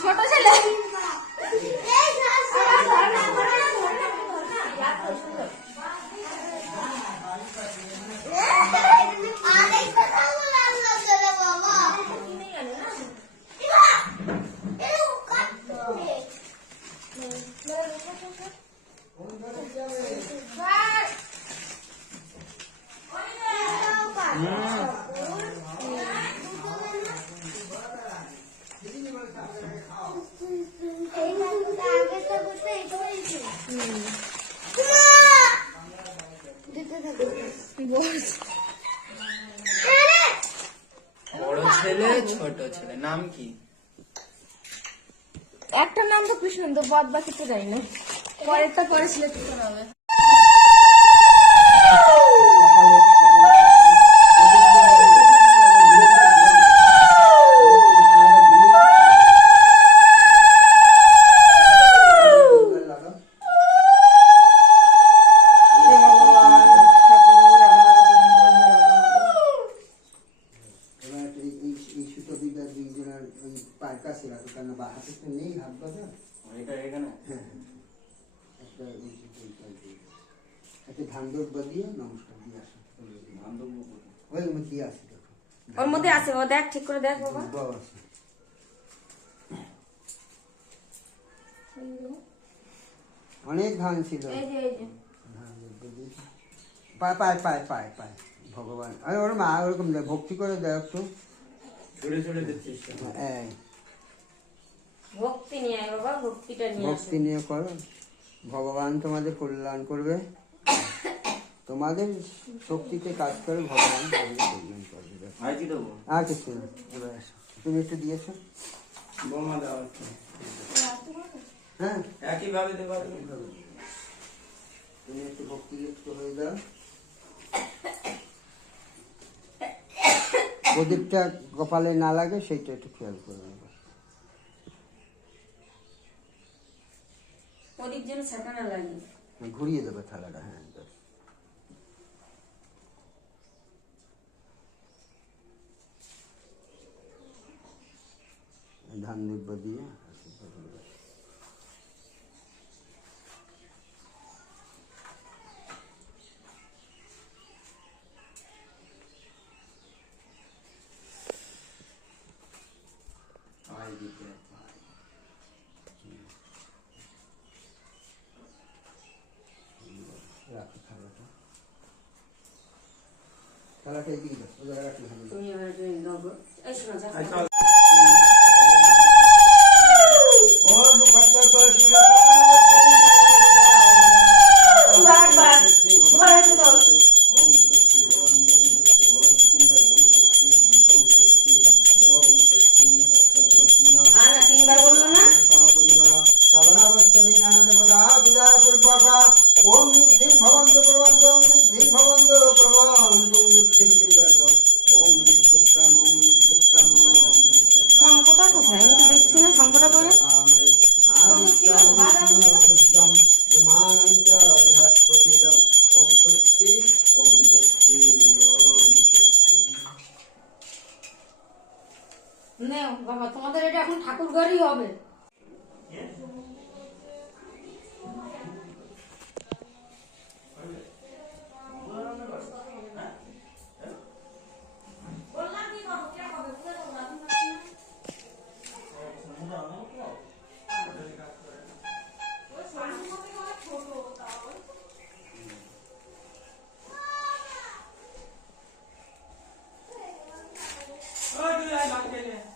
ছোট ছেলে বড় ছেলে ছোট ছেলে নাম কি? একটা নাম তো কৃষ্ণেন্দু, বাদ বাকি তো জানি না। পরেরটা পরে সিলেক্ট করতে হবে। ওর মধ্যে আছে, ও দেখ ঠিক করে দেখ বাবা। অনেক ধান ছিল। পায় পায় পায় পায় পায় ভগবান। আরে ওর মা ওরকম দেয়, ভক্তি করে দেয় একটু। ভক্তি নিয়ে আয় বাবা, ভক্তিটা নিয়ে ভক্তি নিয়ে করো, ভগবান তোমাদের কল্যাণ করবে। তোমাদের শক্তিতে কাজ করে ভগবান তোমাদের কল্যাণ করবে। আর কিছু না, এবার আসো। তুমি একটু দিয়েছো? হ্যাঁ, একইভাবে তুমি একটু ভক্তিযুক্ত হয়ে যাও। প্রদীপটা কপালে না লাগে সেইটা একটু খেয়াল করে নেবো। প্রদীপ যেন ছাকা না লাগে। ঘুরিয়ে দেবে থালাটা। হ্যাঁ, ধান দিব্য দিয়ে রাখো থালাটা। থালাটা এদিকে দাও, ওই জায়গাটা ভালো। তুমি এবার দাও গো। এই শোনা যা। শঙ্কটা কোথায়? আমি তো দেখছি না শঙ্কটা করে। বাবা তোমাদের এটা এখন ঠাকুর ঘরই হবে। ছোট